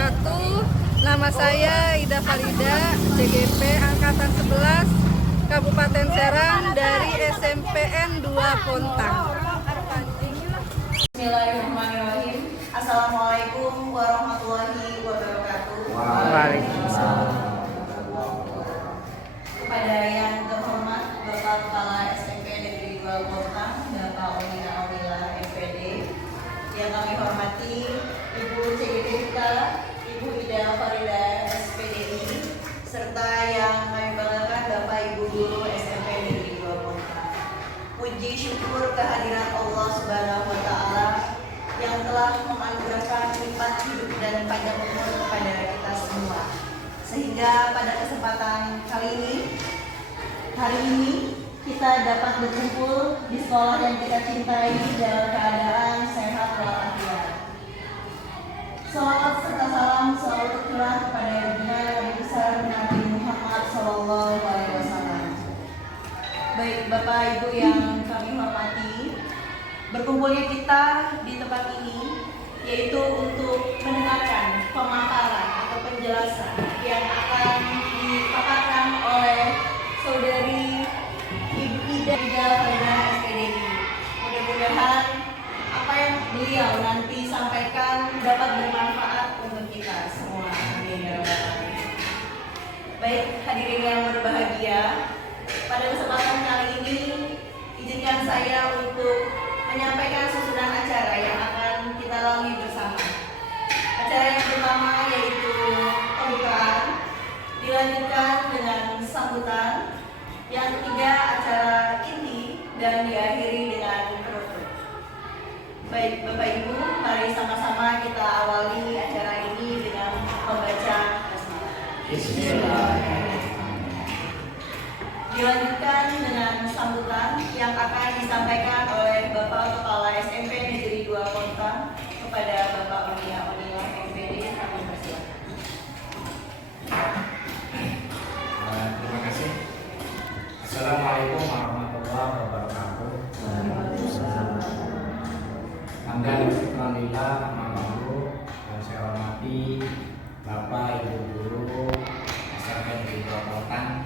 wabarakatuh. Nama saya Ida Farida, CGP Angkatan 11, Kabupaten Serang dari SMPN 2 Pontang. Bismillahirrahmanirrahim. Assalamualaikum warahmatullahi wabarakatuh. Waalaikumsalam. Kepada yang terhormat Bapak Kepala SMP Negeri 2 Pontang, Bapak Omina Omila MPD, yang kami hormati Ibu CGP kita, Ibu Ida Farida SPDI, serta yang kami banggakan Bapak Ibu Guru SMP Negeri 2 Pontang. Puji syukur kehadiran Allah Subhanahu wa Ta'ala yang telah menganugerahkan nikmat hidup dan panjang umur kepada kita semua. Sehingga pada kesempatan hari ini kita dapat berkumpul di sekolah yang kita cintai dalam keadaan sehat walafiat. Salawat serta salam selalu tercurah kepada Nabi besar Nabi Muhammad SAW. Baik Bapak Ibu yang kami hormati, berkumpulnya kita di tempat ini yaitu untuk mendengarkan pemaparan atau penjelasan yang akan dipaparkan oleh saudari Ibu Ida Farida SPDI. Mudah-mudahan apa yang beliau nanti sampaikan dapat bermanfaat untuk kita semua. Amin ya rabbal alamin. Baik hadirin yang berbahagia, pada kesempatan kali ini izinkan saya untuk menyampaikan susunan acara yang akan kita lalui bersama. Acara yang pertama yaitu pembukaan, dilanjutkan dengan sambutan, yang ketiga acara inti, dan diakhiri dengan penutup. Baik Bapak Ibu, mari sama-sama kita awali acara ini dengan membaca basmalah. Bismillahirrahmanirrahim. Dilanjutkan dengan sambutan yang akan disampaikan oleh Bapak Kepala SMP Negeri 2 Pontang kepada Bapak Omina Omila MPD. Kami persilakan. Terima kasih. Assalamualaikum warahmatullahi wabarakatuh. Alhamdulillah, yang saya hormati Bapak Ibu Guru SMP Negeri 2 Pontang,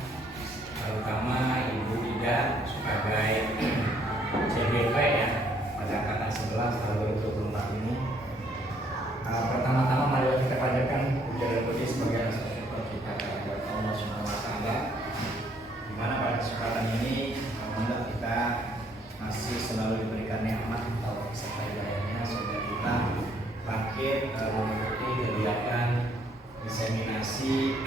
terutama Ibu Ida sebagai CGP ya pada angkatan 11 tahun 2024 ini. Pertama-tama mari kita panjatkan puja dan puji sebagai rasa syukur kita kepada Allah Subhanahu wa Ta'ala, di mana pada kesempatan ini alhamdulillah kita masih selalu diberikan nikmat atau serta hidayahnya sehingga kita bangkit mengikuti kegiatan diseminasi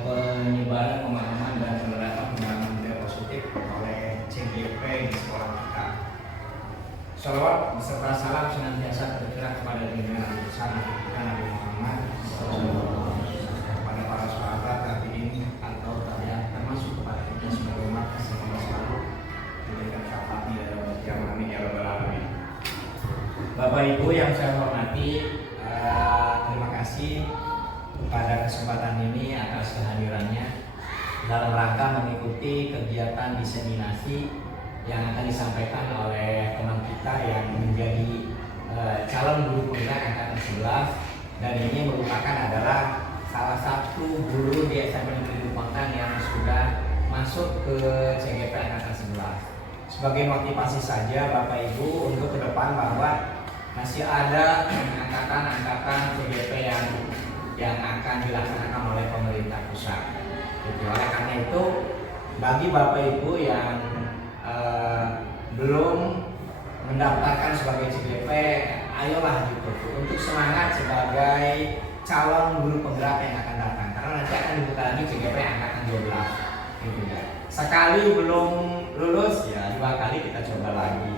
penyebaran pemahaman dan penerapan pemahaman budaya positif oleh CGP di sekolah kita. Salawat beserta salam senantiasa tercurah kepada junjungan Nabi besar Nabi Muhammad kepada para sahabat tabi'in atau tabi'at, termasuk kepada kita sebagai umat semoga selalu diberikan syafaatnya dalam kiamat. Amin ya rabbal alamin. Bapak Ibu yang saya hormati, terima kasih pada kesempatan ini atas kehadirannya dalam rangka mengikuti kegiatan diseminasi yang akan disampaikan oleh teman kita yang menjadi calon guru penggerak angkatan 11, dan ini merupakan adalah salah satu guru di SMP Negeri 2 Pontang yang sudah masuk ke CGP angkatan 11. Sebagai motivasi saja Bapak Ibu untuk ke depan bahwa masih ada angkatan-angkatan CGP yang akan dilaksanakan oleh pemerintah pusat. Jadi, oleh karena itu bagi Bapak Ibu yang belum mendaftarkan sebagai CGP, ayolah gitu untuk semangat sebagai calon guru penggerak yang akan datang, karena nanti akan dibuka lagi CGP angkatan 12 gitu ya. Sekali belum lulus ya 2 kali kita coba lagi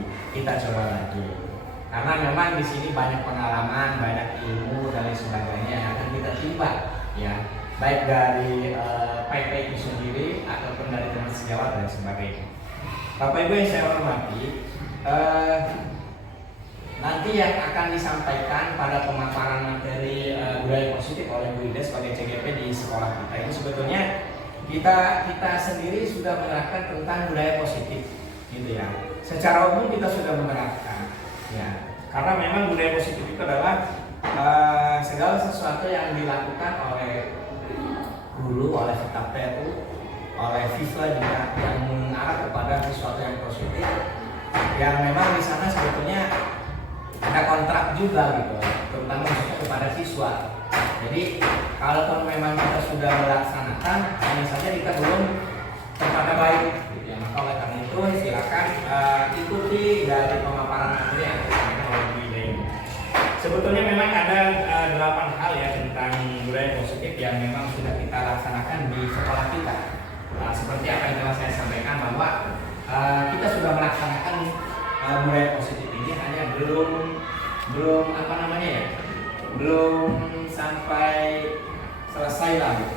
karena memang di sini banyak pengalaman, banyak ilmu dan lain sebagainya yang akan kita timba ya, baik dari PP itu sendiri ataupun dari teman sejawat dan sebagainya. Bapak Ibu yang saya hormati, nanti yang akan disampaikan pada pemaparan materi budaya positif oleh Bu Ida sebagai CGP di sekolah kita ini sebetulnya kita sendiri sudah menerapkan tentang budaya positif gitu ya. Secara umum kita sudah menerapkan ya, karena memang budaya positif itu adalah segala sesuatu yang dilakukan oleh guru, oleh staf TU, oleh siswa juga yang mengarah kepada sesuatu yang positif, yang memang di sana sebetulnya ada kontrak juga gitu, terutama khususnya kepada siswa. Jadi kalau memang kita sudah melaksanakan, hanya saja kita belum kepada baik gitu ya. Maka oleh karena itu silakan ikuti dari pemaparan materi yang disampaikan oleh Bu Ida ini. Sebetulnya memang ada 8 hal ya tentang budaya positif yang memang sudah kita laksanakan di sekolah kita. Seperti apa yang telah saya sampaikan bahwa kita sudah melaksanakan budaya positif ini, hanya belum apa namanya ya, belum sampai selesai lah gitu.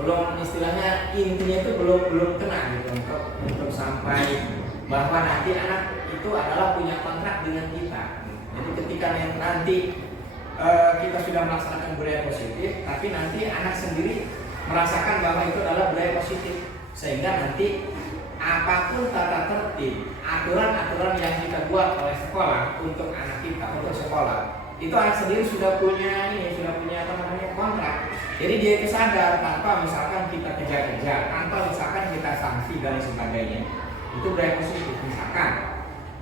Belum, istilahnya intinya itu belum kena gitu untuk sampai bahwa nanti anak itu adalah punya kontrak dengan kita. Jadi ketika nanti kita sudah melaksanakan budaya positif, tapi nanti anak sendiri merasakan bahwa itu adalah budaya positif, sehingga nanti apapun tata tertib, aturan-aturan yang kita buat oleh sekolah untuk anak kita, untuk sekolah, itu anak sendiri sudah punya apa namanya, kontrak. Jadi dia itu sadar tanpa misalkan kita kejar-kejar, tanpa misalkan kita sanksi dan sebagainya. Itu budaya positif. Misalkan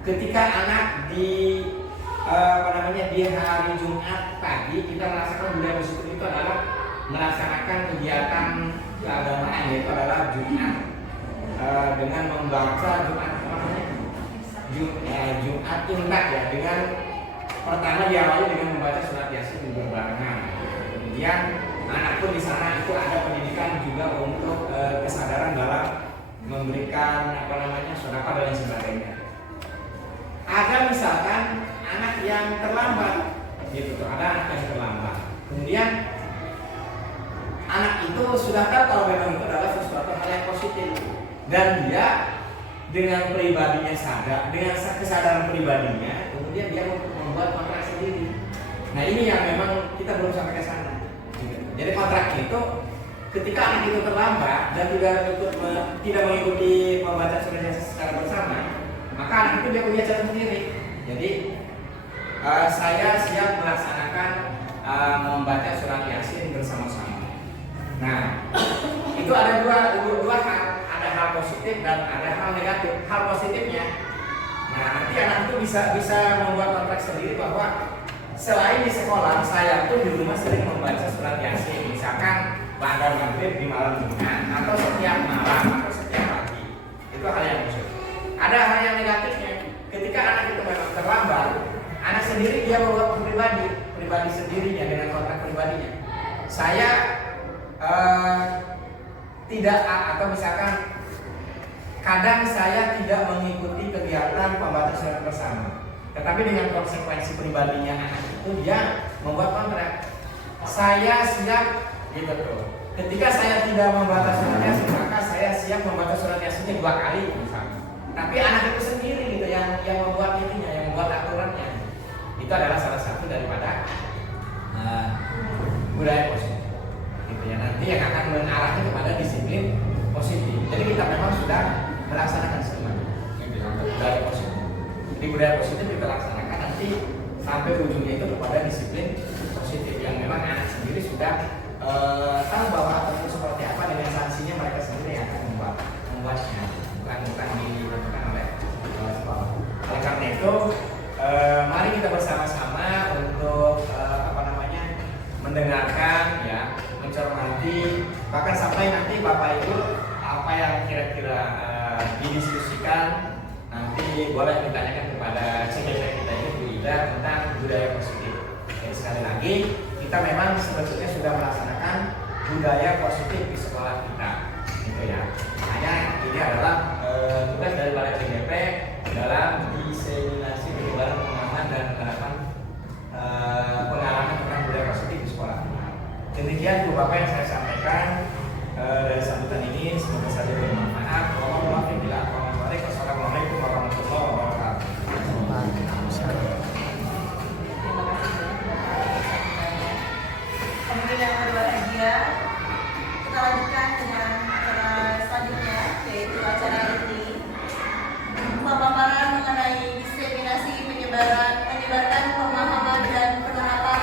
ketika anak di di hari Jumat pagi kita melaksanakan budaya positif, itu adalah melaksanakan kegiatan keagamaan, yaitu adalah Jumat dengan membaca Jumat Imlek ya, dengan pertama diawali dengan membaca surat Yasin berbarengan. Kemudian anak pun di sana itu ada pendidikan juga untuk kesadaran dalam memberikan sedekah dan lain sebagainya. Ada misalkan anak yang terlambat, gitu tuh, ada anak yang terlambat. Kemudian anak itu sudah tahu kalau memang itu adalah sesuatu hal yang positif, dan dia dengan pribadinya sadar, dengan kesadaran pribadinya, kemudian dia membuat kontrak sendiri. Nah ini yang memang kita belum sampai ke sana. Jadi kontrak itu ketika anak itu terlambat dan tidak mengikuti membaca surat Yasin secara bersama, maka anak itu dia punya cara sendiri. Jadi saya siap melaksanakan membaca surat Yasin bersama-sama. Nah itu ada dua hal, ada hal positif dan ada hal negatif. Hal positifnya, nah nanti anak itu bisa membuat kontrak sendiri bahwa selain di sekolah, saya pun di rumah sering membaca surat Yasin, misalkan ba'da maghrib di malam Jumat, atau setiap malam, atau setiap pagi. Itu hal yang positif. Ada hal yang negatifnya, ketika anak itu memang terlambat, anak sendiri dia membuat pribadi sendirinya dengan kontrak pribadinya. Saya tidak, atau misalkan kadang saya tidak mengikuti kegiatan pembaca surat bersama, tetapi dengan konsekuensi pribadinya anak itu dia membuat kontrak. Saya siap gitu tuh. Ketika saya tidak membaca surat Yasin, maka saya siap membaca surat Yasinnya 2 kali misalnya. Tapi anak itu sendiri gitu yang membuat ininya, yang membuat aturannya. Itu adalah salah satu daripada budaya positif. Gitu ya, nanti yang akan mengarahnya kepada disiplin positif. Jadi kita memang sudah melaksanakan semuanya. Gitu, budaya positif. Di budaya positif kita laksanakan nanti sampai ujungnya itu kepada disiplin positif yang memang anak sendiri sudah tahu bahwa aturan seperti apa, dengan sanksinya mereka sendiri yang akan membuatnya, bukan dilakukan oleh sekolah. Oleh karena itu mari kita bersama-sama untuk mendengarkan ya, mencermati, bahkan sampai nanti Bapak Ibu apa yang kira-kira didiskusikan nanti boleh ditanyakan kepada CGP kita ini, Bu Ida, tentang budaya positif. Jadi sekali lagi, kita memang sebetulnya sudah melaksanakan budaya positif di sekolah kita, gitu ya. Hanya ini adalah tugas dari Balai CGP dalam diseminasi penyebaran pemahaman dan penerapan pengalaman tentang budaya positif di sekolah. Demikian Bu Bapak yang saya sampaikan dari sambutan ini, semoga saja bermanfaat. Assalamualaikum warahmatullahi wabarakatuh. Pemirsa yang berbahagia, kita lanjutkan dengan acara selanjutnya, yaitu acara ini pemaparan mengenai diseminasi menyebarkan pemahaman dan penerapan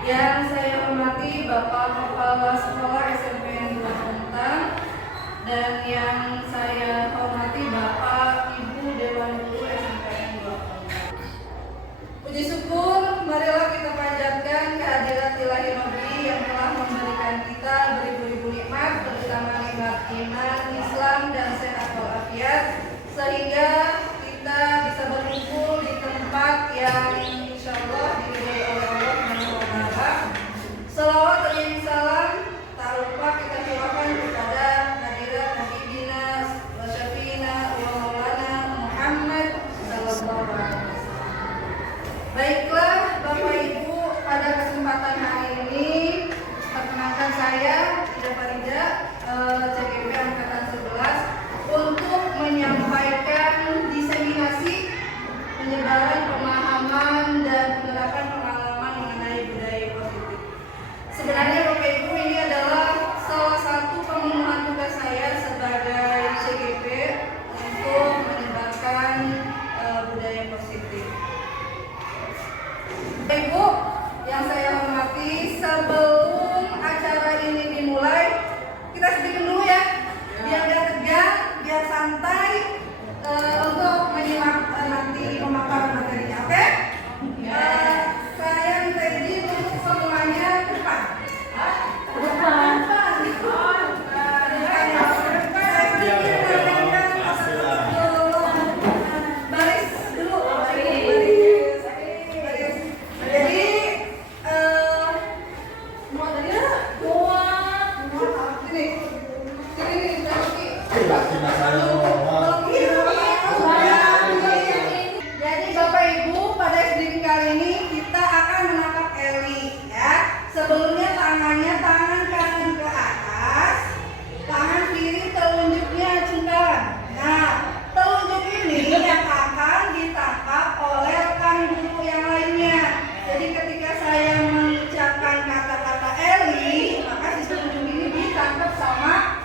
Yang saya hormati Bapak Kepala Sekolah SMPN 2 Pontang, dan yang saya hormati Bapak Ibu Dewan Guru SMPN 2 Pontang. Puji syukur, marilah kita panjatkan kehadirat Ilahi Rabbi yang telah memberikan kita beribu-ribu nikmat, terutama nikmat iman, Islam, dan sehat walafiat, sehingga kita bisa berkumpul di tempat yang insya Allah diridhoi oleh Allah SWT. Salawat dan salam tak lupa kita curahkan kepada hadirat Habibina wa Syafiina wa Maulana Muhammad sallallahu alaihi wasallam. Baiklah Bapak Ibu, pada kesempatan hari ini perkenalkan saya Ida Farida, CGP Angkatan 11, untuk menyampaikan diseminasi penyebaran pemahaman dan penerapan pengalaman mengenai budaya positif. Sebenarnya Bapak Ibu, ini adalah salah satu pemenuhan tugas saya sebagai CGP untuk menyebarkan budaya positif. Bapak Ibu yang saya hormati, sebelum acara ini dimulai, kita sedikit dulu ya, biar gak tegang, biar santai, untuk menyimak nanti pemaparan materinya, oke? Saya minta izin untuk semuanya ke depan. Baris dulu, baris. Jadi mau tadi Jadi Bapak Ibu, pada SDK kali ini kita akan menangkap Eli ya. Sebelumnya tangan kanan ke atas, tangan kiri telunjuknya cengkaran. Nah, telunjuk ini yang akan ditangkap oleh rekan guru yang lainnya. Jadi ketika saya mengucapkan kata-kata Eli, maka si telunjuk ini ditangkap sama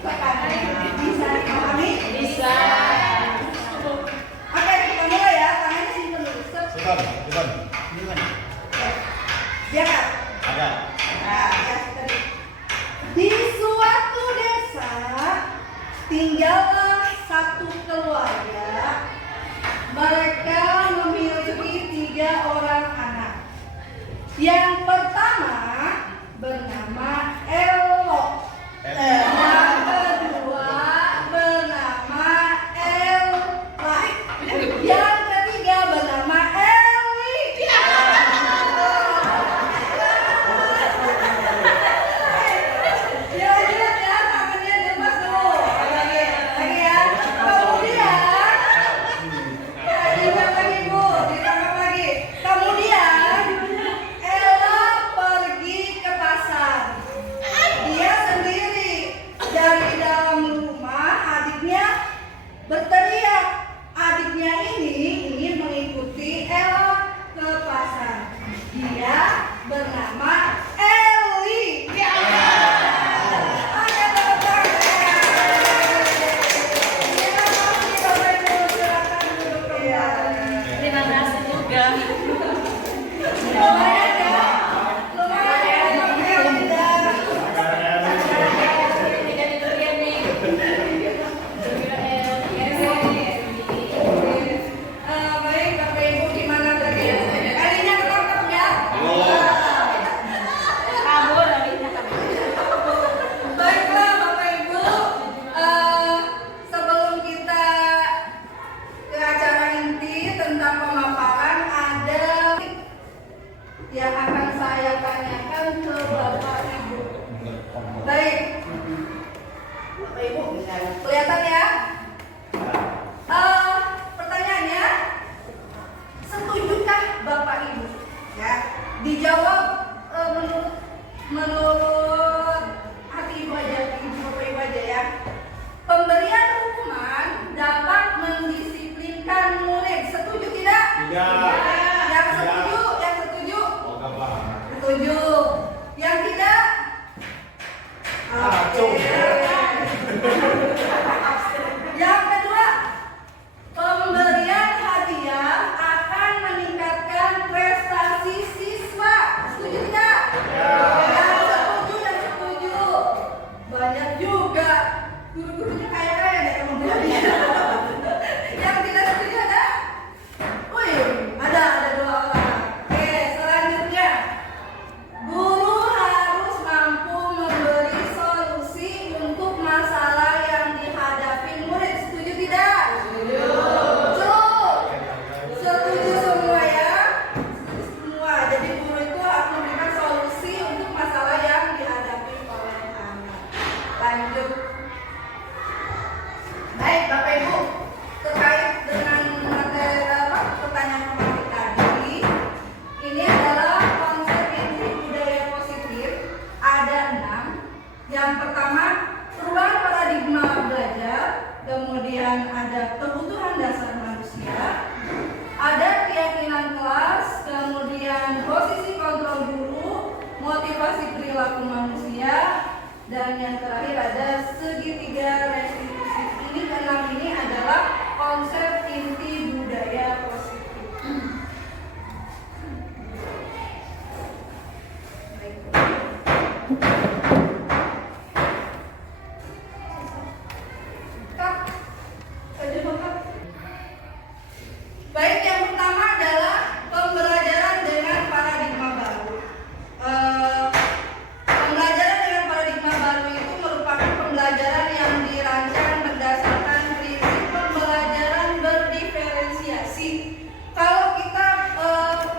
rekannya. Bisa dipahami? Bisa. Oke, kita mulai ya. Tangannya simpen dulu. Bukan. Biarkan. Ada. Nah, ya, tadi. Di suatu desa tinggallah satu keluarga. Mereka memiliki 3 orang anak. Yang pertama bernama Elo. Yang kedua bernama Ella. Yang ketiga bernama Eli. Ya, lihat ya, tangannya lemas dulu. Lagi ya. Kemudian, ya, diingat lagi Bu, ditangkap lagi. Kemudian, Ella pergi ke pasar. Dia sendiri. Dari dalam rumah, adiknya berteriak. Adiknya ini ingin mengikuti Ella ke pasar. Dia bernama Eli. Ya. Oke, tepuk tangan. Ya, Bapak Ibu, silakan duduk kembali. Terima kasih juga. Lumayan ya. Lumayan ya, Bang Elida. Baik, Bapak Ibu, gimana tadi? Kalinya ketangkep ya? Baiklah Bapak Ibu, sebelum kita ke acara inti tentang pemaparan, ada yang akan saya tanyakan ke Bapak Ibu. Baik, Bapak Ibu, kelihatan ya? Pertanyaannya, setujukah Bapak Ibu? Ya, dijawab menurut hati Ibu aja, Bapak Ibu aja ya. Pemberian hukuman dapat mendisiplinkan murid. Setuju tidak? Tidak. Yang setuju, yang setuju? Paham. Setuju. Yang tidak? Acung. Yang kedua, pemberian hadiah akan meningkatkan prestasi siswa. Setuju tidak? Dan yang terakhir ada segitiga restitusi. Ini keenam ini adalah konsep inti budaya positif. Baik, yang pertama adalah pembelajaran dengan paradigma baru. Pembelajaran dengan paradigma baru itu merupakan pembelajaran yang dirancang berdasarkan prinsip pembelajaran berdiferensiasi. Kalau kita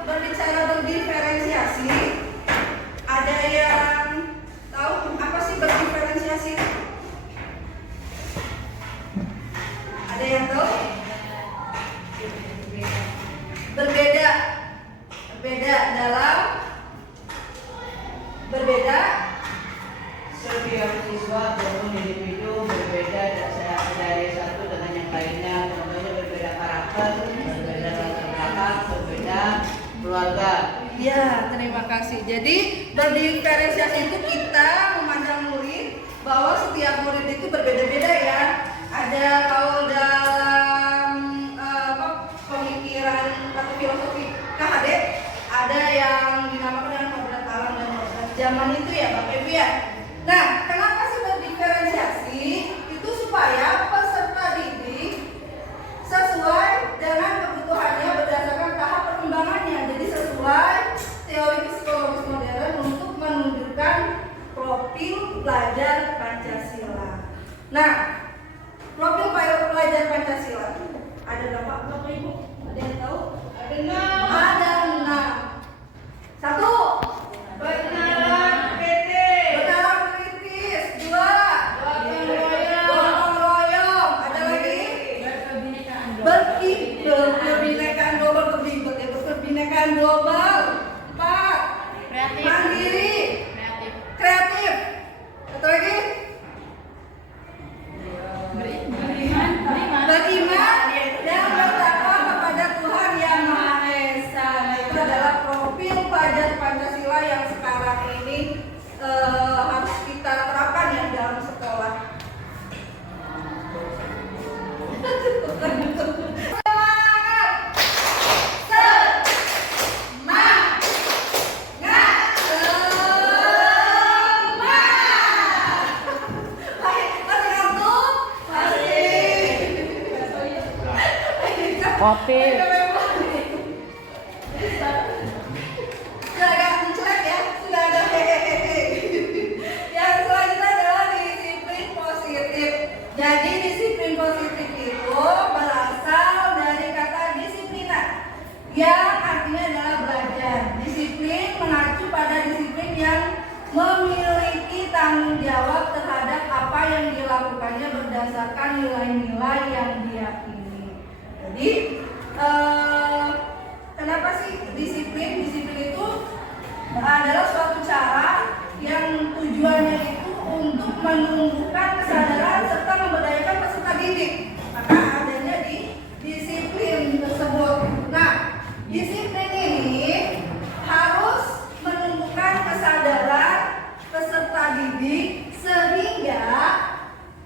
berbicara berdiferensiasi, ada yang tahu apa sih berdiferensiasi? Ada yang tahu? Berbeda Setiap siswa maupun individu berbeda dari satu dengan yang lainnya. Contohnya berbeda karakter, berbeda latar belakang, berbeda keluarga. Ya, terima kasih. Jadi berdiferensiasi itu kita memandang murid bahwa setiap murid itu berbeda-beda ya. Ada kalau dalam pemikiran atau filosofi KHD ada yang dinamakan dengan kodrat alam dan kodrat zaman itu ya Bapak Ibu ya. Nah, kenapa sih berdiferensiasi? Itu supaya peserta didik sesuai dengan kebutuhannya berdasarkan tahap perkembangannya. Jadi sesuai teori psikologis modern untuk menunjukkan profil pelajar Pancasila. Nah, profil pelajar Pancasila ada berapa Bapak Ibu? Ada yang tahu? Ada 6. Ada 6. 1. Benaran kritis. 2. Gotong royong. Ada lagi? Berkebinekaan global. 4. Mandiri. Kreatif. Satu lagi? Beriman dan bertakwa kepada Tuhan Yang Maha Esa. Nah, itu adalah profil pelajar Pancasila yang sekarang ini harus kita terapkan ya dalam sekolah. Kopi. Sudah agak mencelak ya, sudah ada hehehe. Yang selanjutnya adalah disiplin positif. Jadi disiplin positif itu berasal dari kata disiplina, yang artinya adalah belajar. Disiplin mengacu pada disiplin yang memiliki tanggung jawab terhadap apa yang dilakukannya berdasarkan nilai-nilai yang diyakini. Jadi kenapa sih disiplin? Disiplin itu adalah suatu cara yang tujuannya itu untuk menumbuhkan kesadaran serta memberdayakan peserta didik. Maka adanya di disiplin tersebut. Nah, disiplin ini harus menumbuhkan kesadaran peserta didik sehingga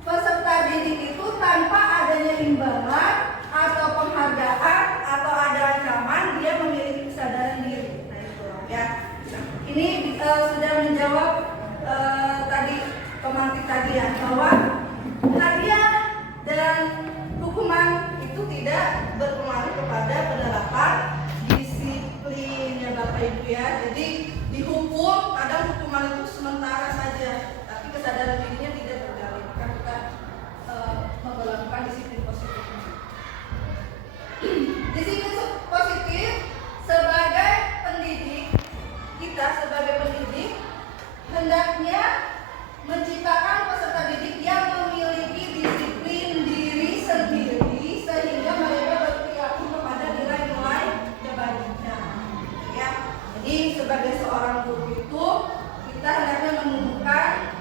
peserta didik itu tanpa adanya imbalan atau penghargaan atau ada ancaman dia memiliki kesadaran diri. Nah itu ya. Ini sudah menjawab tadi pemantik tadi ya, bahwa hadiah dan hukuman itu tidak berpengaruh kepada penerapan disiplin ya Bapak Ibu ya. Jadi dihukum kadang hukuman itu sementara saja, tapi kesadaran dirinya tidak berjalan. Maka kita melakukan disiplin positif. Disiplin positif sebagai pendidik, kita sebagai pendidik hendaknya menciptakan peserta didik yang memiliki disiplin diri sendiri sehingga mereka berperilaku kepada nilai-nilai kebaikan. Ya, jadi sebagai seorang guru itu kita hendaknya menumbuhkan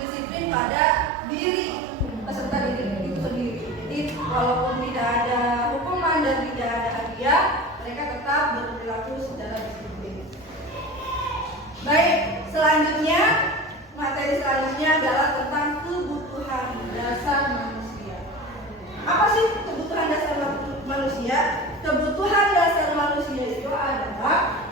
disiplin pada diri peserta didik itu sendiri. Jadi walaupun tidak ada hukuman dan tidak ada hadiah, mereka tetap berperilaku secara disiplin. Baik, selanjutnya materi selanjutnya adalah tentang kebutuhan dasar manusia. Apa sih kebutuhan dasar manusia? Kebutuhan dasar manusia itu adalah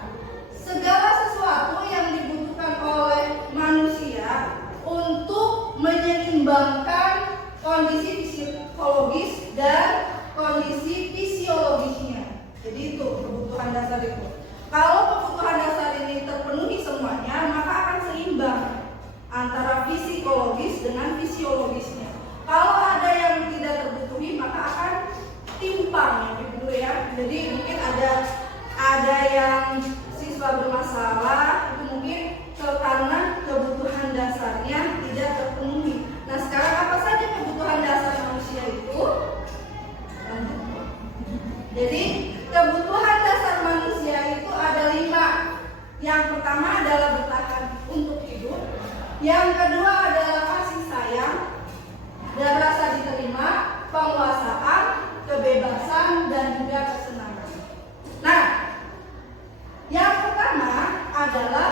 segala sesuatu yang dibutuhkan oleh manusia untuk menyeimbangkan kondisi psikologis dan kondisi fisiologisnya. Jadi itu kebutuhan dasar itu. Kalau kebutuhan dasar ini terpenuhi semuanya, maka akan seimbang antara psikologis dengan fisiologisnya. Kalau ada yang tidak terpenuhi, maka akan timpang ya gitu ya. Jadi mungkin ada yang siswa bermasalah, itu mungkin karena kebutuhan dasarnya tidak terpenuhi. Nah, sekarang apa saja kebutuhan dasar manusia itu? Jadi kebutuhan dasar manusia itu ada 5. Yang pertama adalah bertahan untuk hidup. Yang kedua adalah kasih sayang dan rasa diterima, penguasaan, kebebasan, dan juga kesenangan. Nah, yang pertama adalah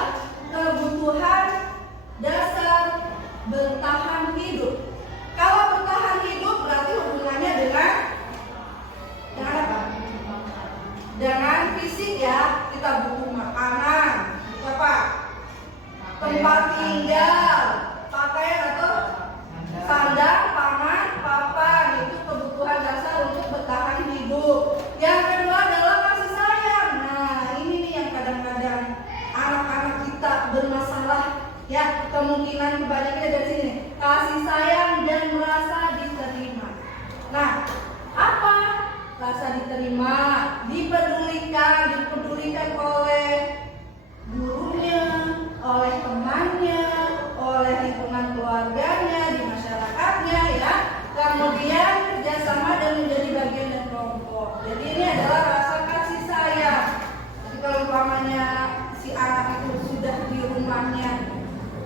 kebutuhan dasar bertahan hidup. Kalau bertahan hidup berarti hubungannya dengan apa? Dengan fisik ya. Kita butuh makanan, apa? Tempat tinggal, pakaian atau sandang, pangan, papan, itu kebutuhan dasar untuk bertahan hidup. Yang kedua adalah kasih sayang. Nah, ini nih yang kadang-kadang anak-anak kita bermasalah ya, kemungkinan kebanyakan dari sini. Kasih sayang dan merasa diterima. Nah, apa rasa diterima? Dipedulikan oleh gurunya, oleh temannya, oleh lingkungan keluarganya, di masyarakatnya ya. Kemudian kerjasama dan menjadi bagian dari kelompok. Jadi ini adalah rasa kasih sayang. Jadi kalau umpamanya si anak itu sudah di rumahnya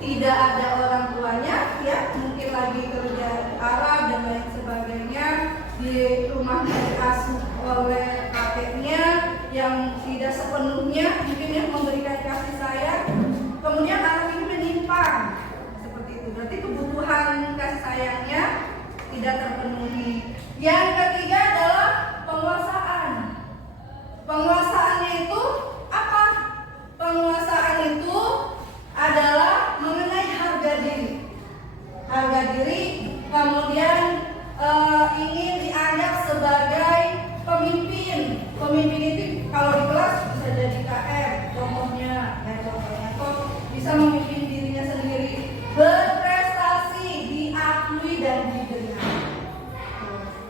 tidak ada orang tuanya ya, mungkin lagi kerja Arab dan lain sebagainya, di rumahnya diasuh oleh kakeknya yang tidak sepenuhnya mungkin ya memberikan kasih sayang, kemudian anak ini menyimpang seperti itu, berarti kebutuhan kasih sayangnya tidak terpenuhi. Yang ketiga adalah penguasaan. Penguasaannya itu apa? Penguasaan itu adalah mengenai harga diri. Harga diri, kemudian ingin dianggap sebagai pemimpin. Pemimpin itu kalau di kelas bisa jadi KM, contohnya atau bisa memimpin dirinya sendiri, berprestasi, diakui dan didengar.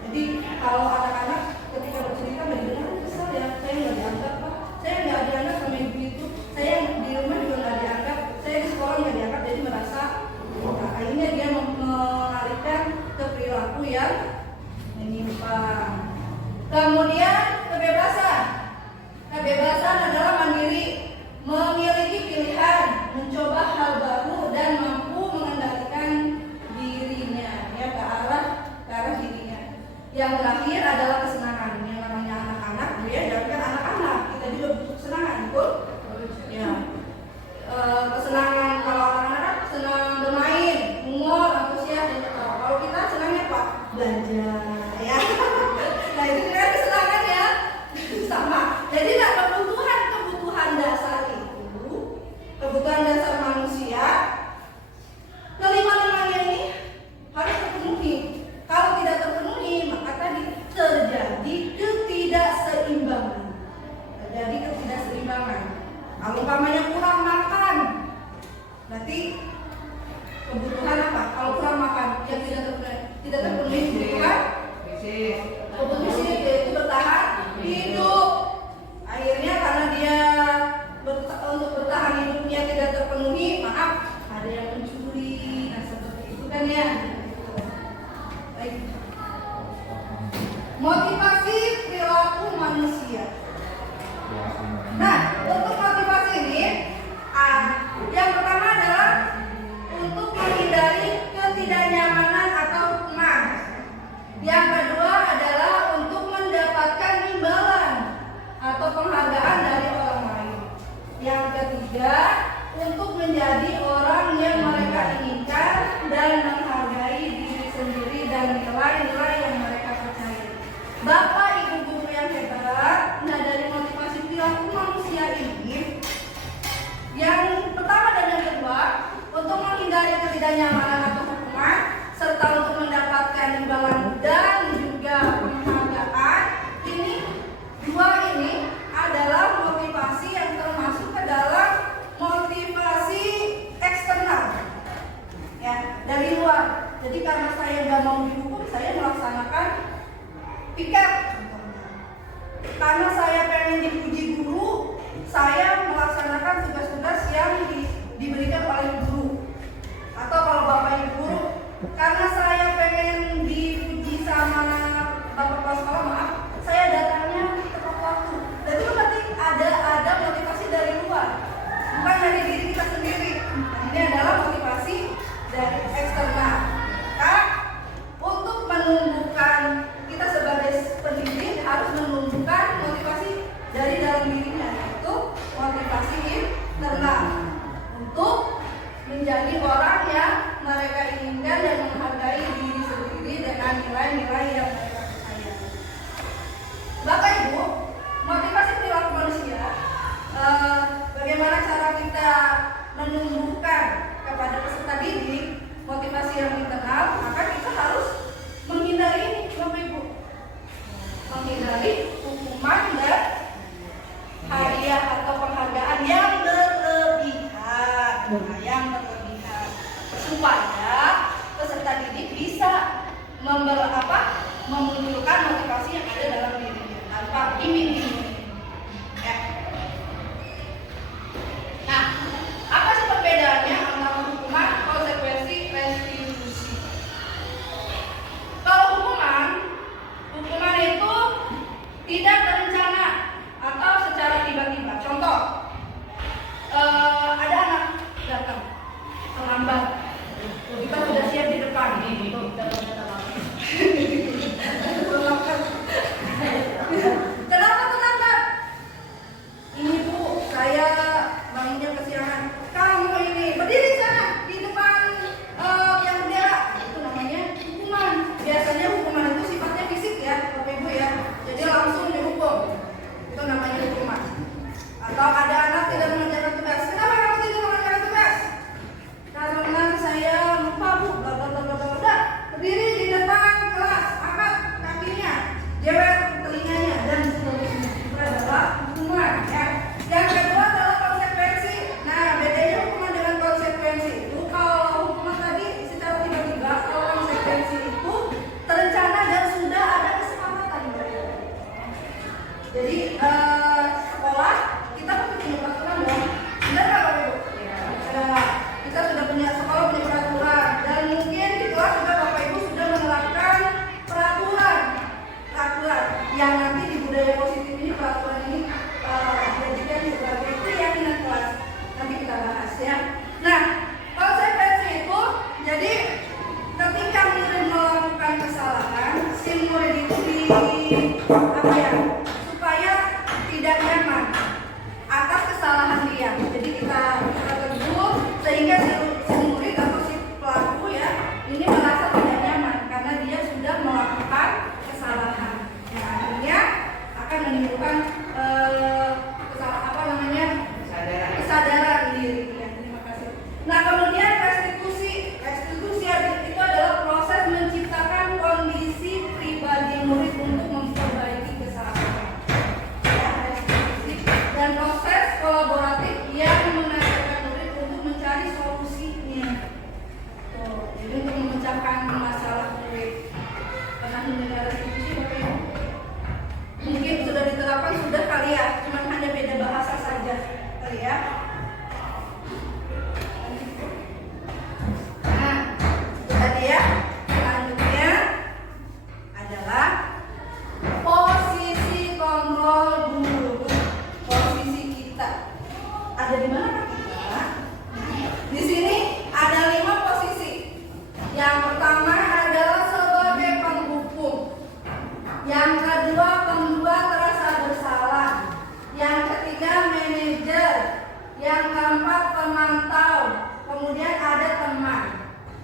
Jadi kalau anak-anak ketika bercerita mendengar kesal ya, saya nggak dianggap Pak, saya nggak dianggap sama ibu itu, saya di rumah juga nggak dianggap, saya di sekolah nggak dianggap, jadi merasa akhirnya dia mengalihkan ke perilaku yang menyimpang. Kemudian kebebasan. Kebebasan adalah mandiri, memiliki pilihan, mencoba hal baru dan mampu mengendalikan dirinya ya ke arah dirinya. Yang terakhir adalah kesenangan. Yang namanya anak-anak, ya jangan anak-anak, kita juga butuh kesenangan, betul? Ya. Kesenangan kalau anak-anak senang bermain, humor, antusias dan ketawa. Kalau kita senangnya apa? Belajar, ya. Nah itu kan kesenangan ya, sama. Jadi kebutuhan dasar itu, kebutuhan dasar manusia, kelima-limanya ini harus terpenuhi. Kalau tidak terpenuhi, maka tadi terjadi ketidakseimbangan. Kalau umpamanya kurang makan, berarti kebutuhan apa? Kalau kurang makan yang tidak terpenuhi kebutuhan yaitu bertahan hidup. Akhirnya karena dia untuk bertahan hidupnya tidak terpenuhi, maaf, ada yang mencuri. Nah seperti itu kan ya. Baik. Motivasi perilaku manusia. Nah, untuk motivasi ini, yang pertama adalah untuk menghindari ketidaknyamanan atau cemas. Yang kedua adalah untuk mendapatkan imbalan atau penghargaan dari orang lain. Yang ketiga, untuk menjadi orang yang mereka inginkan dan menghargai diri sendiri dan nilai-nilai yang mereka percaya. Bapak Ibu guru yang hebat, nah dari motivasi perilaku manusia ini, yang pertama dan yang kedua, untuk menghindari ketidaknyamanan atau hukuman, serta untuk mendapatkan imbalan dan juga penghargaan, dua ini adalah motivasi yang termasuk ke dalam motivasi eksternal, ya, dari luar. Jadi karena saya nggak mau dihukum, saya melaksanakan piket. Karena saya pengen dipuji guru, saya melaksanakan tugas-tugas yang diberikan oleh guru. Atau kalau bapak ibu guru, karena saya pengen dipuji sama bapak kepala sekolah, maaf, saya datangnya tepat waktu. Dan itu berarti ada motivasi dari luar, bukan dari diri kita sendiri. Ini adalah motivasi dari eksternal. Maka untuk menumbuhkan kita sebagai pendidik harus menumbuhkan motivasi dari dalam dirinya, yaitu motivasi internal untuk menjadi orang yang mereka inginkan dan menghargai diri sendiri dengan nilai-nilai yang mereka percaya. Bapak Ibu, motivasi perilaku manusia, bagaimana cara kita menumbuhkan kepada peserta didik motivasi yang internal, maka kita harus menghindari ini, Bapak Ibu, menghindari hukuman dan hadiah atau penghargaan yang berlebihan, supaya peserta didik bisa memunculkan motivasi yang ada dalam dirinya tanpa iming-iming. Ya. Nah, apa sih perbedaannya antara hukuman, konsekuensi, restitusi? Kalau hukuman itu tidak terencana atau secara tiba-tiba. Contoh, ada anak datang terlambat, kita sudah siap di depan nih, kenapa terlambat?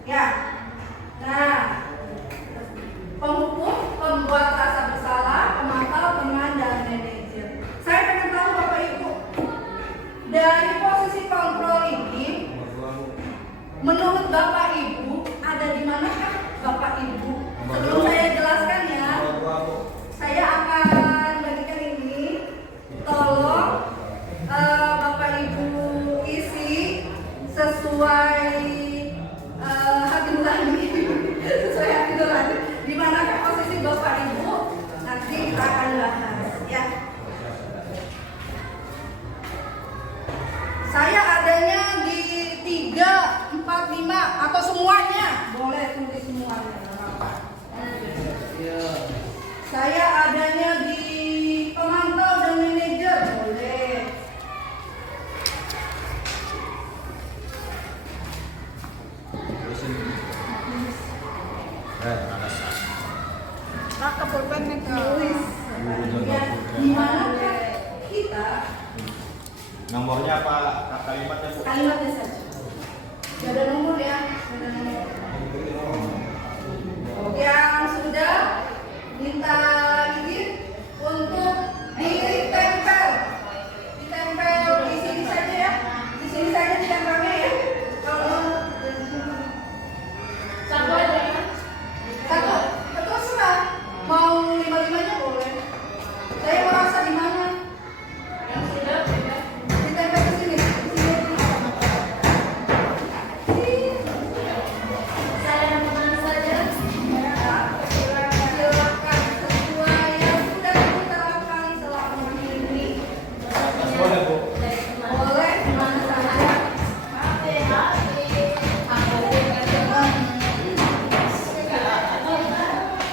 Ya. Nah, penghukum, pembuat rasa bersalah, pemantau, teman, dan manajer. Saya pengen tahu Bapak Ibu, dari posisi kontrol ini, menurut Bapak Ibu, ada di manakah Bapak Ibu? Sebelum saya jelaskan ya, saya akan bagikan ini. Tolong Bapak Ibu isi sesuai hati nurani, sesuai hati nurani. Di manakah posisi Bapak Ibu? Nanti kita akan bahas ya. Saya adanya di 3, 4, 5 atau semuanya. Boleh tulis semuanya. Saya adanya di pemantau dan manajer. Boleh. Maka pulpen tulis. Di mana kita? Nomornya apa? Kalimatnya Bu? Kalimatnya saja. Gak ada nomor ya. Gak ada nomor. Yang sudah minta izin untuk ditempel di sini saja ya. Di sini saja ditempelnya ya. Kalau satu aja ya. Satu. Terserah. Mau 5-5-nya boleh. Saya merasa di mana? Yang sudah ditempel ke sini. Saya teman saja. Silakan sesuai yang sudah diterapkan selama ini. Boleh Bu. Boleh mana saja.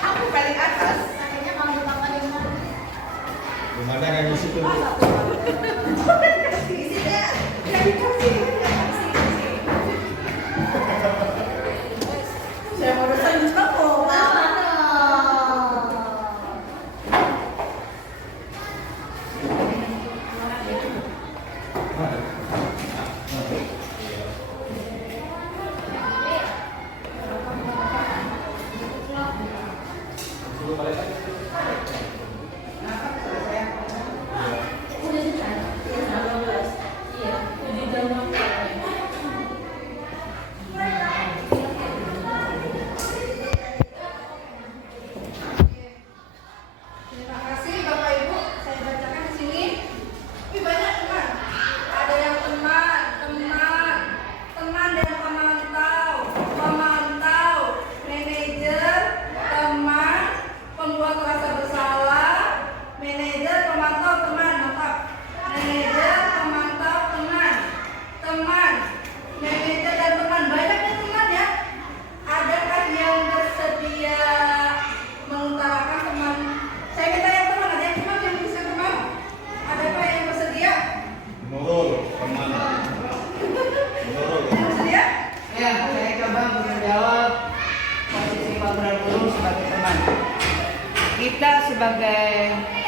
Aku paling atas. Gimana yang di situ Bu? Isinya yang dikasih. Saya mau pesan toko. Terima kasih Bapak Ibu, saya bacakan di sini. Wih, banyak teman. Ada yang teman dan pemantau, manajer, teman, pembuat rasa bersalah, manajer, pemantau, teman, mantap. Manajer, pemantau, teman, manajer dan teman. Banyaknya teman ya. Adakah yang bersedia mengutarakan teman? Saya minta yang teman, ada yang teman yang bisa teman? Adakah yang bersedia? Nurul, teman. Nurul. Yang bersedia? Ya, saya coba menjawab posisi kontrol guru sebagai teman. Kita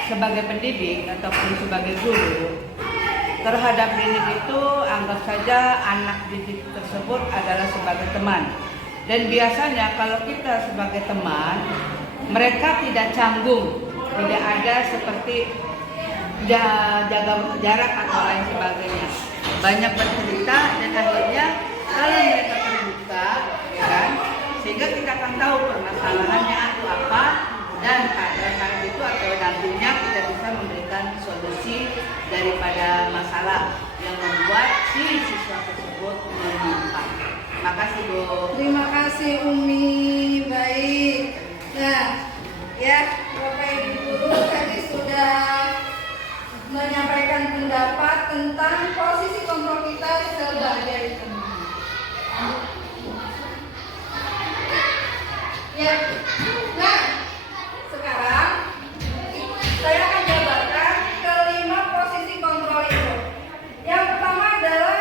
sebagai pendidik ataupun sebagai guru terhadap didik itu anggap saja anak didik tersebut adalah sebagai teman. Dan biasanya kalau kita sebagai teman, mereka tidak canggung, tidak ada seperti jaga jarak atau lain sebagainya. Banyak bercerita dan akhirnya kalau mereka terbuka, ya kan, sehingga kita akan tahu permasalahannya itu apa dan pada saat itu atau nantinya kita bisa memberikan solusi daripada masalah yang membuat si siswa tersebut menyimpang. Makasih Bu. Terima kasih Umi, baik. Nah, ya Bapak Ibu guru tadi sudah menyampaikan pendapat tentang posisi kontrol kita sebagai teman. Ya, nah sekarang saya akan jabarkan kelima posisi kontrol itu. Yang pertama adalah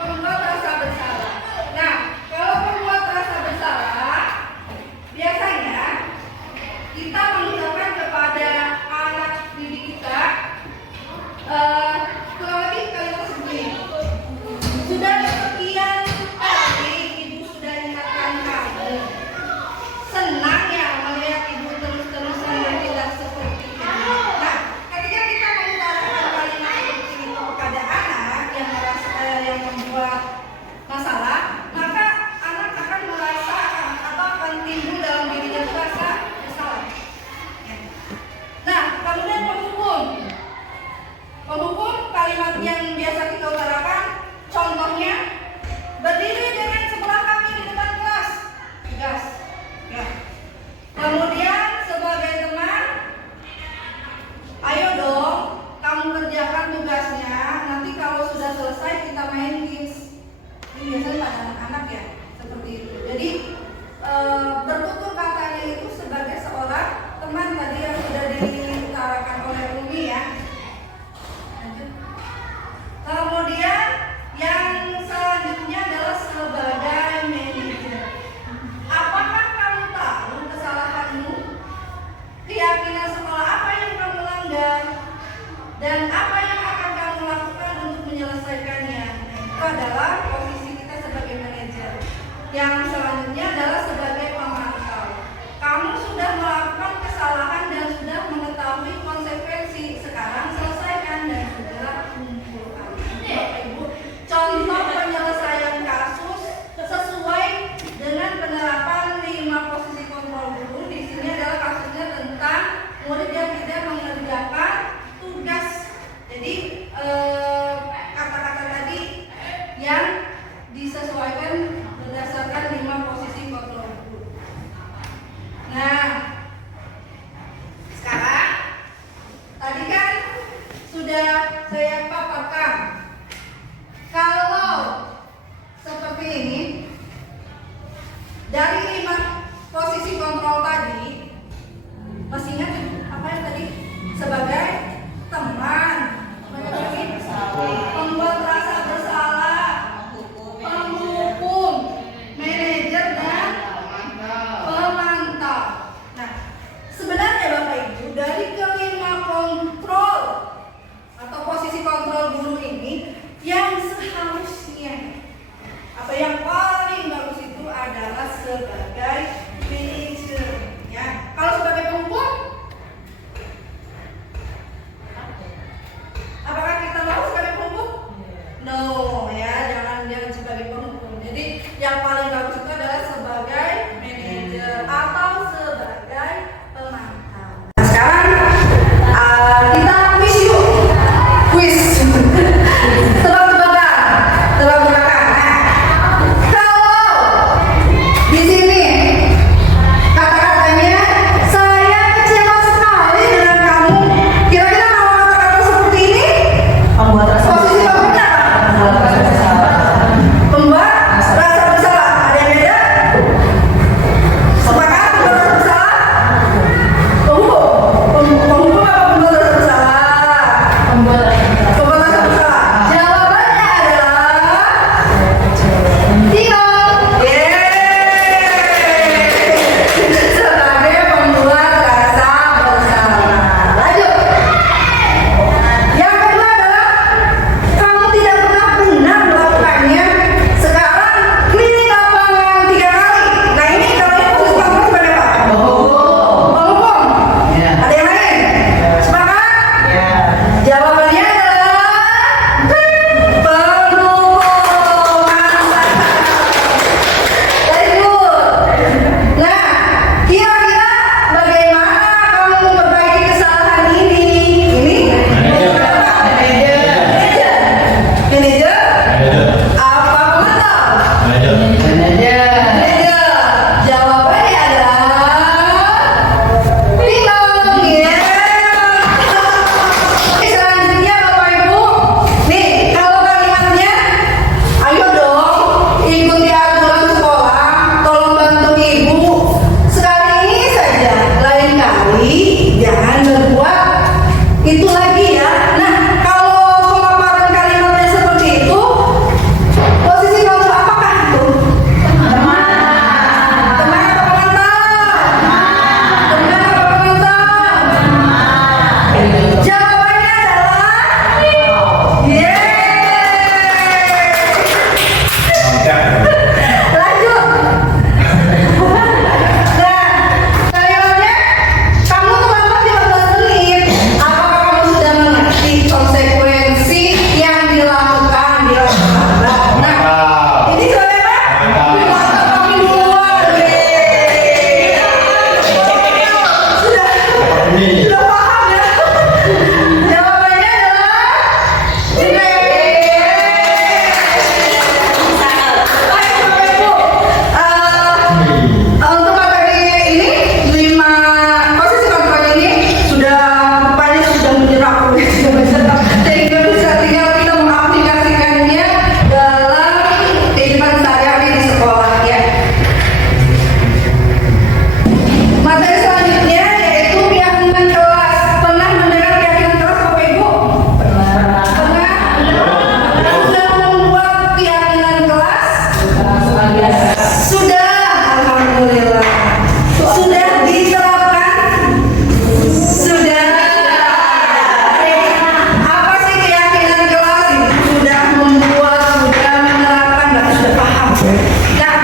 pembuat rasa bersalah. Nah, kalau pembuat rasa bersalah, biasanya kita mengucapkan kepada anak didik kita kurang lebih kalimat seperti ini. yang selanjutnya adalah sebagai pemantau. Kamu sudah melakukan kesalahan dan sudah mengetahui konsekuensi. Sekarang selesaikan dan sudah kumpulkan. Bapak Ibu, contoh penyelesaian kasus sesuai dengan penerapan 5 posisi kontrol guru. Di sini adalah kasusnya tentang murid yang tidak mengerjakan tugas. Jadi kata-kata tadi yang disesuaikan berdasarkan 5 posisi kontrol guru. Nah, sekarang tadi kan sudah saya paparkan. Kalau seperti ini, dari 5 posisi kontrol tadi, masih ingat apa yang tadi? Sebagai teman, pembuat rasa bersalah, penghukum, manajer dan pemantau. Nah, sebenarnya Bapak Ibu, dari kelima kontrol atau posisi kontrol guru ini, yang seharusnya apa yang paling bagus itu adalah sebagai manajer. Ya, kalau sebagai penghukum, apakah kita mau sebagai penghukum? No, ya, jangan sebagai penghukum. Jadi yang paling bagus itu adalah sebagai manajer atau sebagai pemantau. Nah, sekarang kita kuis yuk. Kuis. Tebak-tebakan. Nah, kalau di sini kata-katanya saya kecewa sekali dengan kamu. Kira-kira kalau kata-kata seperti ini, Pembuat rasa posisi kamunya apa? Pembuat rasa bersalah. Ada yang beda? Sepakat pembuat rasa bersalah? Penghukum apa pembuat rasa bersalah? Pembuat rasa bersalah. Jawabannya adalah Tinggal. Sebagai pembuat rasa bersalah. Lanjut. Yang kedua adalah kamu tidak pernah benar melakukannya. Sekarang keliling lapangan 3 kali. Nah, ini kalau ini posisi kamu sebagai apa? Penghukum. Ada yang lain? Sepakat? Jawabannya adalah penghukum. Very good. Nah, kira-kira bagaimana kamu memperbaiki kesalahan ini? Ini? Manajer? Apa pemantau? Manajer. Jawabannya adalah bingung. Ya. Selanjutnya Bapak Ibu, nih kalau kalimatnya, ayo dong ikuti aturan sekolah, tolong bantu ibu. Sekali ini saja, lain kali jangan berbuat itu lagi ya. Nah, kalau pemaparan kalimatnya seperti itu, posisi kamu apakah itu? Teman apa pemantau? Teman apa pemantau? Jawabannya adalah yeay. Lanjut. Nah, kalimatnya kamu terlambat 15 menit. Apakah kamu sudah mengerti konsekuensi yang dilakukan di lapangan? Nah, ini sebagai apa? Pemantau kami duluan. Yeay. Sudah paham ya? Jawabannya adalah baik Bapak Ibu, untuk materi ini 5 posisi kontrol ini sudah rupanya sudah menjerak. Sehingga bisa tinggal kita mengaplikasikannya dalam kehidupan sehari-hari di sekolah ya. Materi selanjutnya yaitu keyakinan kelas. Pernah mendengar keyakinan kelas Bapak Ibu? Pernah? Sudah membuat keyakinan kelas? Sudah, alhamdulillah. Sudah diterapkan? Sudah. Apa sih keyakinan kelas? Sudah membuat, sudah menerapkan, dan sudah paham. Nah,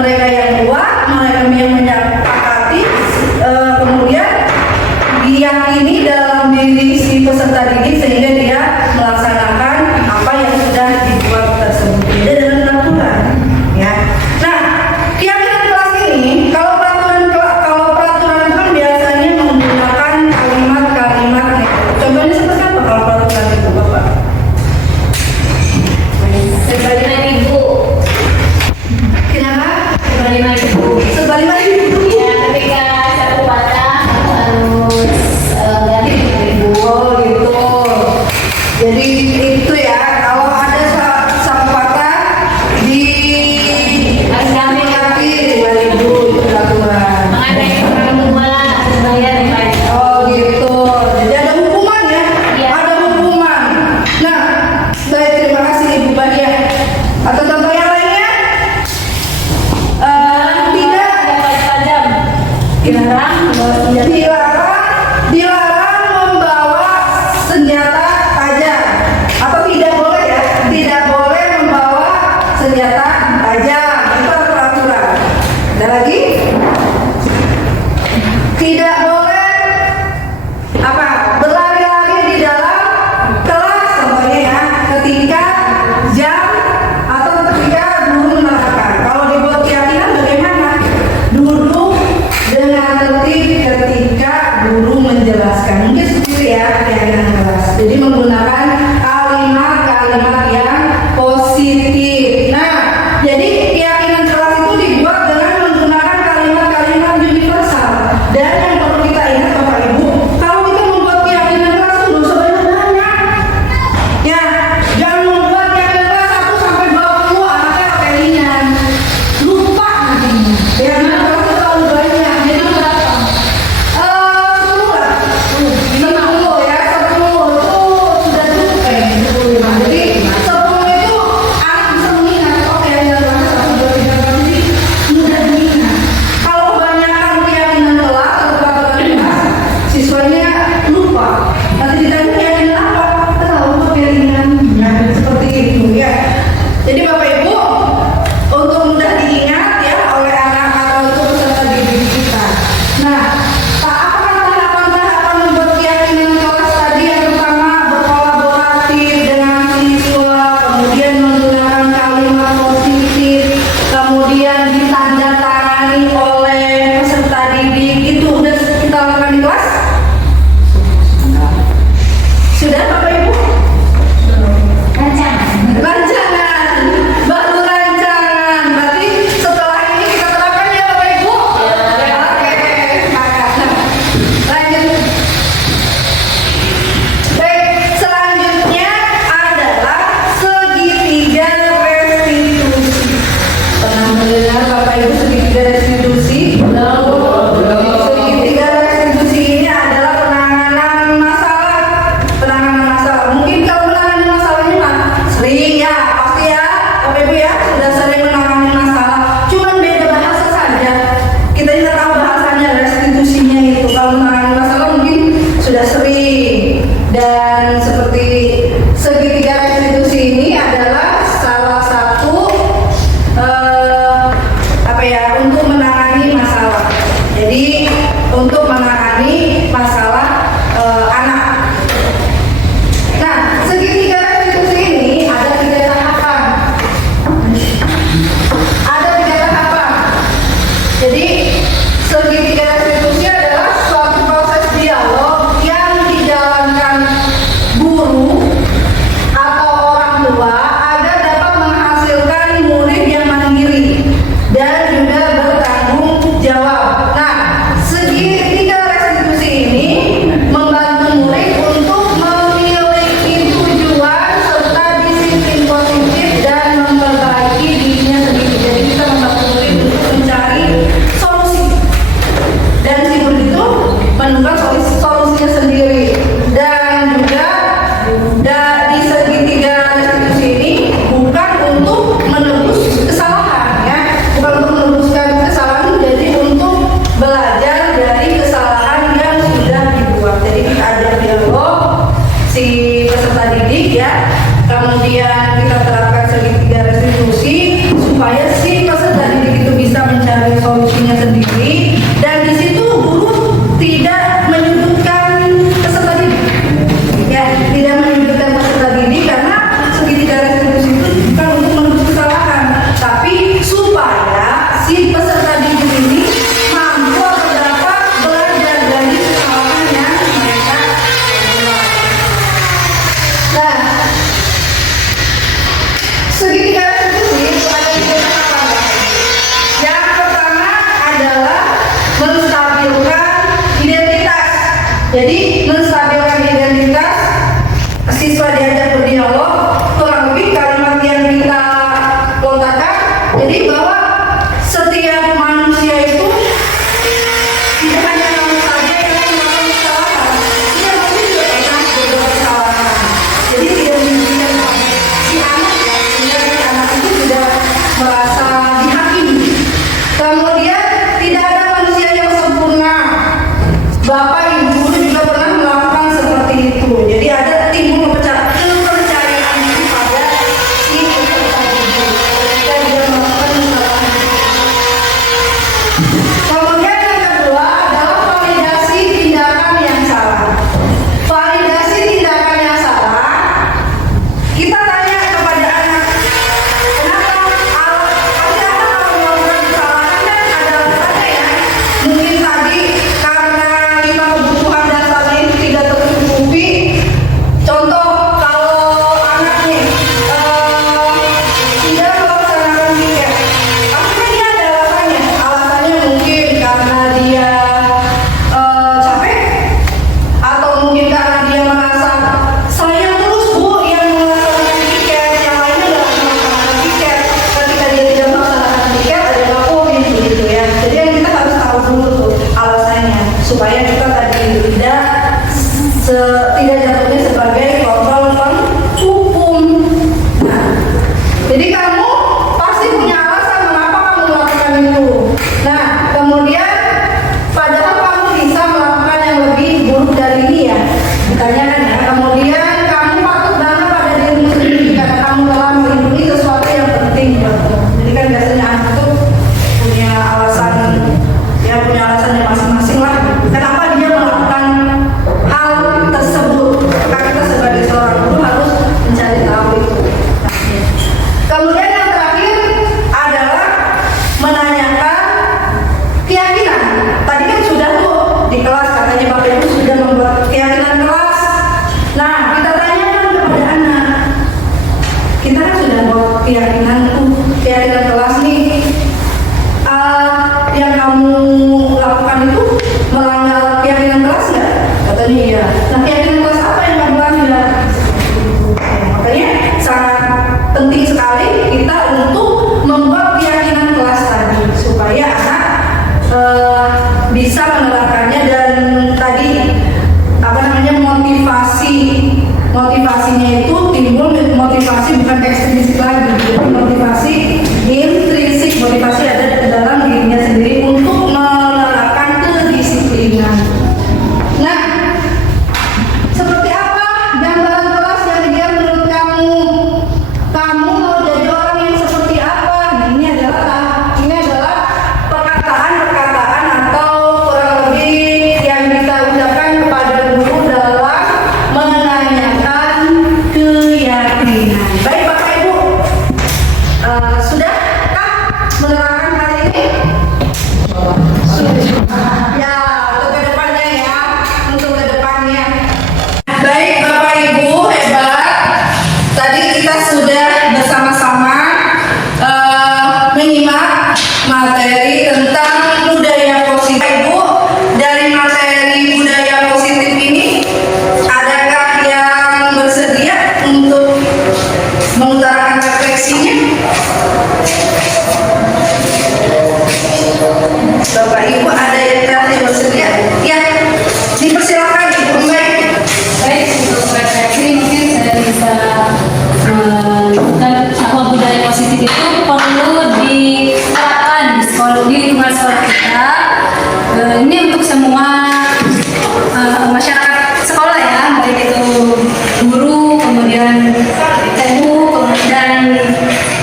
mereka yang kuat, mereka yang menyepakati, kemudian diyakini dalam diri si peserta didik sehingga dia melaksanakan apa yang sudah dibuat tersebut. Beda dengan peraturan, ya. Nah, keyakinan kelas ini kalau peraturan itu kan biasanya menggunakan kalimat-kalimat gitu. Contohnya seperti apa kalau peraturan itu, Bapak? Sebagaimana ibu. Kenapa? Sebagaimana ibu. Sebagaimana itu? Ya, ketika satu patah harus ganti dengan ibu. Oh gitu. Jadi itu ya, kalau ada satu patah di Harus ganti. dengan ibu itu peraturan. Mengenai orang tua harus bayar dengan Oh gitu. Jadi ada hukuman ya? Iya. Ada hukuman. Nah, baik, terima kasih Ibu Badia. Atau contoh yang lainnya? Tidak. tajam. Dilarang membawa senjata tajam. Atau tidak boleh ya? Tidak boleh membawa senjata tajam. Itu ada peraturan. Ada lagi? Tidak boleh apa? Berlari-lari di dalam kelas contohnya ya. Ketika jam atau ketika guru menerangkan. Kalau dibuat keyakinan bagaimana? Duduk dengan tertib ketika guru menjelaskan. Mungkin seperti itu ya keyakinan kelas. Jadi menggunakan kalimat-kalimat yang positif. Nah, jadi keyakinan kelas itu dibuat dengan menggunakan kalimat-kalimat universal. Dan yang perlu kita ingat Bapak Ibu, kalau kita membuat keyakinan kelas itu nggak usah banyak-banyak. Ya, jangan membuat keyakinan kelas 1 sampai 20 anaknya pakai ringan. Lupa nantinya. Keyakinan kelas itu terlalu banyak. Jadi berapa? 10 lah. 10 ya, 10 itu sudah cukup kayaknya. 10. Jadi 10 itu anak bisa mengingat. Oh, keyakinan kelas 1, 2, 3, 4. Jadi mudah diingat. Kalau kebanyakan keyakinan kelas atau peraturan kelas, siswanya lupa. Nanti ditanya keyakinan apa? Tahu keyakinan. Nah, seperti itu ya. Jadi Bapak Ibu, untuk mudah diingat ya oleh anak atau untuk peserta didik kita. Nah, apakah tahapan-tahapan membuat keyakinan kelas tadi yang pertama berkolaboratif dengan siswa, kemudian menggunakan kalimat positif, kemudian ditandatangani oleh peserta didik, itu udah kita lakukan di kelas? Sudah Bapak Ibu? Rancangan, baru rancangan. Berarti setelah ini kita terapkan ya Bapak Ibu? Oke, lanjut. Baik, selanjutnya adalah segitiga restitusi. Pernah mendengar Bapak Ibu segitiga restitusi? Segitiga restitusi ini adalah penanganan masalah. Penanganan masalah. Mungkin kalau menangani masalahnya mah sering ya, pasti ya, Bapak Ibu ya, sudah sering menangani masalah. Cuman beda bahasa saja. Kita tidak tahu bahasanya restitusinya itu. Kalau menangani masalah mungkin sudah sering. Dan seperti segitiga restitusi ini adalah salah satu apa ya, untuk menangani masalah. Jadi untuk menangani masalah anak. Nah, segitiga restitusi ini ada 3 tahapan. Ada 3 tahapan. Jadi segitiga restitusi adalah suatu proses dialog yang dijalankan guru atau orang tua agar dapat menghasilkan murid yang mandiri dan juga bertanggung Kemudian yang kedua adalah validasi tindakan yang salah. Validasi tindakan yang salah, kita tanya kepada anak, kenapa pasti anak kalau melakukan kesalahan kan ada alasannya ya. Mungkin tadi karena kita kebutuhan dasarnya itu tidak tercukupi. Contoh kalau anak nih tidak melaksanakan tiket, pasti dia ada alasannya. Alasannya mungkin karena dia capek, atau mungkin karena dia merasa saya terus bu yang melaksanakan tiket, yang lainnya nggak melaksanakan tiket. Ketika dia tidak melaksanakan tiket, ada yang lakuin begitu ya. Jadi yang kita harus tahu dulu tuh alasannya supaya kita tadi tidak jatuhnya sebagai kontrol hukum. Nah, jadi kamu pasti punya alasan mengapa kamu melakukan itu. Nah, kemudian padahal kamu bisa melakukan yang lebih buruk dari ini ya. Ditanyakan ya. Kemudian kamu patut bangga pada dirimu sendiri karena kamu telah melindungi sesuatu yang penting buatmu. Jadi kan biasanya anak tuh punya alasan, ya punya alasannya masing-masing lah. Kenapa dia melakukan hal tersebut? Maka kita sebagai seorang guru harus mencari tahu itu. Kemudian yang terakhir adalah menanyakan keyakinan. Tadi kan sudah tuh di kelas katanya Bapak Ibu sudah membuat keyakinan kelas. Nah, kita tanyakan kepada anak. Kita kan sudah buat keyakinan kelas nih. Yang kamu lakukan itu melanggar keyakinan kelas nggak? Katanya iya. Nah, keyakinan kelas apa yang kamu langgar? Makanya sangat penting sekali kita untuk membuat keyakinan kelas tadi supaya anak bisa menerapkannya. Dan tadi motivasinya itu timbul motivasi bukan ekstrinsik lagi, jadi motivasi intrinsik, motivasi ada di dalam dirinya sendiri untuk menerapkan kedisiplinan. Nah, seperti apa gambaran kelas yang ideal menurut kamu? Kamu mau jadi orang yang seperti apa? Nah, ini adalah perkataan atau kurang lebih yang kita ucapkan kepada guru dalam menanyakan keyakinan. Baik Bapak Ibu, sudahkah menerapkan hal ini? Sudah. Ya, untuk kedepannya ya, untuk kedepannya. Baik Bapak Ibu, hebat. Tadi kita sudah bersama-sama menyimak materi tentang budaya positif. Ibu, dari materi budaya positif ini, adakah yang bersedia untuk mengutarakan refleksinya? Bapak Ibu, ada yang bersedia? Ya, dipersilakan Ibu. Baik, untuk refleksi mungkin saya bisa bahwa budaya positif itu perlu diterapkan di sekolah, di lingkungan sekolah kita. Ini untuk semua masyarakat sekolah ya, baik itu guru, kemudian ibu, kemudian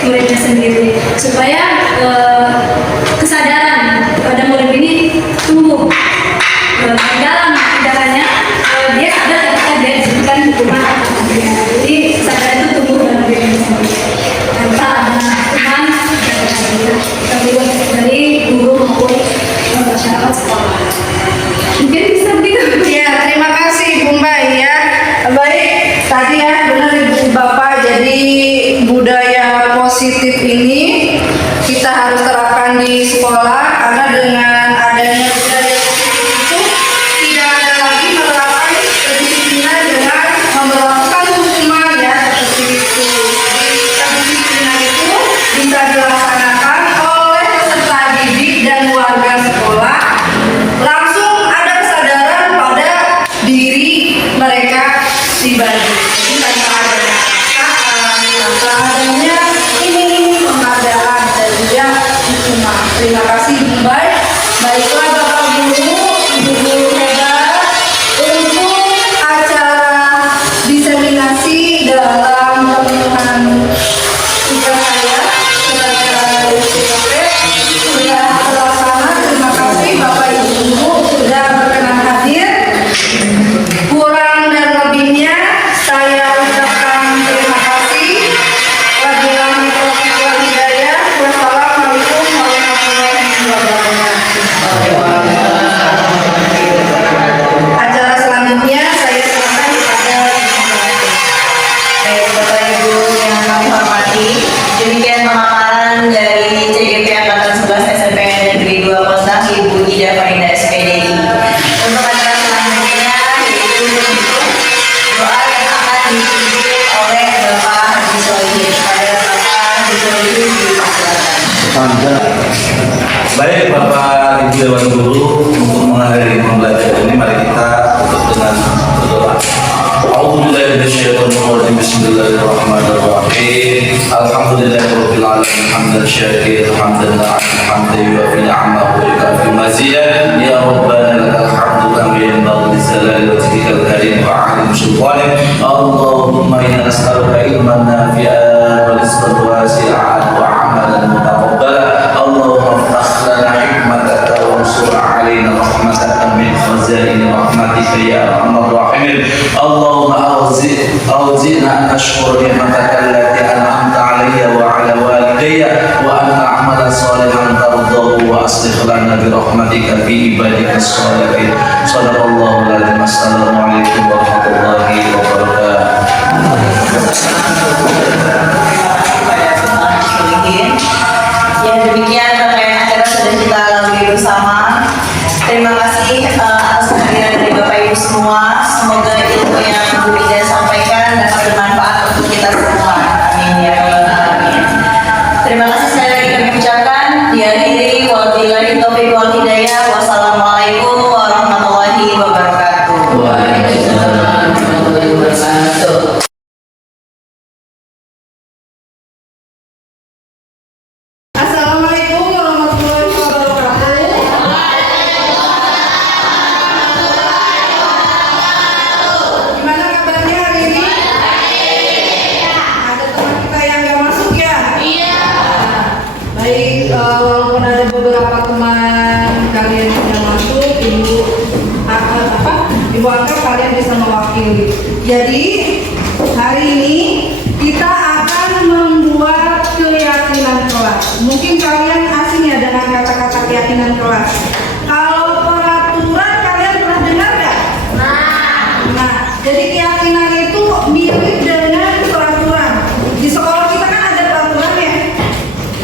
muridnya sendiri, supaya kesadaran pada murid ini tumbuh dalam tindakannya. Dia sadar ketika dia disebutkan hukuman. Jadi kesadaran itu tumbuh dalam dirinya sendiri tanpa ada hukuman terlibat dari guru maupun masyarakat sekolah. Mungkin bisa begitu. Ya, terima kasih Ibu Mbak ya. Baik, tadi ya benar Ibu Bapak, jadi budaya positif ini kita harus terapkan di sekolah, karena dengan adanya budaya positif itu tidak ada lagi menerapkan kedisiplinan dengan memperlakukan hukuman ya, seperti itu. Jadi kedisiplinan itu bisa dilaksanakan oleh peserta didik dan warga sekolah. Langsung ada kesadaran pada diri mereka pribadi. Jadi tanpa adanya tanpa adanya ini penghargaan dan juga hukuman. Terima kasih Ibu Mbak. Baiklah Bapak Guru, Ibu Guru hebat, untuk acara diseminasi dalam pemenuhan tugas saya sebagai SPP sudah terlaksana. Tuan Guru untuk mengakhiri pembelajaran ini, mari kita tutup dengan berdoa. A'udzubillahi minasyaitonir rajim. Bismillahirrahmanirrahim. Alhamdulillahirabbil alamin hamdan syakiran hamdan hamdan yu'affi ni'amahu wa yukafi mazidan ya rabbana lakal hamdu kama yanbaghi li jalali wajhikal karim wa 'azimi sultanik. Allahumma inna nas'aluka ilman nafi'an wa rizqan wasi'an wa 'amalan mutaqabbalan. Allahumma iftah lana hikmataka wa ansur 'alaina rahmataka min khazain rahmatika ya arhamar rahimin. Allahumma awzi'na an nashkura ni'mataka allati an'amta 'alayya wa 'ala walidayya wa an na'mala salihan tardahu wa aslih lana bi rahmatika fi ibadika shalihin. Shadaqallahu al-azim. Assalamualaikum warahmatullahi wabarakatuh. Ya, demikian rangkaian acara sudah kita lalui bersama. Terima kasih atas kehadiran dari Bapak Ibu semua. Semoga ilmu yang Bu Ida sampaikan dapat bermanfaat untuk kita semua. Amin ya rabbal alamin. Terima kasih sekali lagi kami ucapkan. Diakhiri wabillahi taufiq wal hidayah. Wassalamualaikum warahmatullahi wabarakatuh. Waalaikumsalam warahmatullahi wabarakatuh. Assalamualaikum warahmatullahi wabarakatuh. Gimana kabarnya hari ini? Ada teman kita yang nggak masuk ya? Iya. Baik, walaupun ada beberapa teman kalian yang nggak masuk, ibu angkat kalian bisa mewakili. Jadi hari ini kita akan membuat keyakinan kelas. Mungkin kalian asing ya dengan kata-kata keyakinan kelas. Kalau peraturan kalian pernah dengar nggak? Nah, jadi keyakinan itu mirip dengan peraturan. Di sekolah kita kan ada peraturan ya.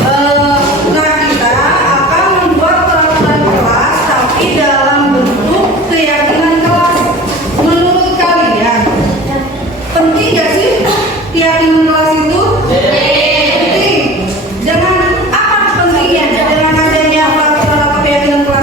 Nah, kita akan membuat peraturan kelas tapi dalam bentuk keyakinan kelas. Menurut kalian penting nggak sih keyakinan kelas itu? Penting. Dengan apa pentingnya? Dengan adanya peraturan atau keyakinan kelas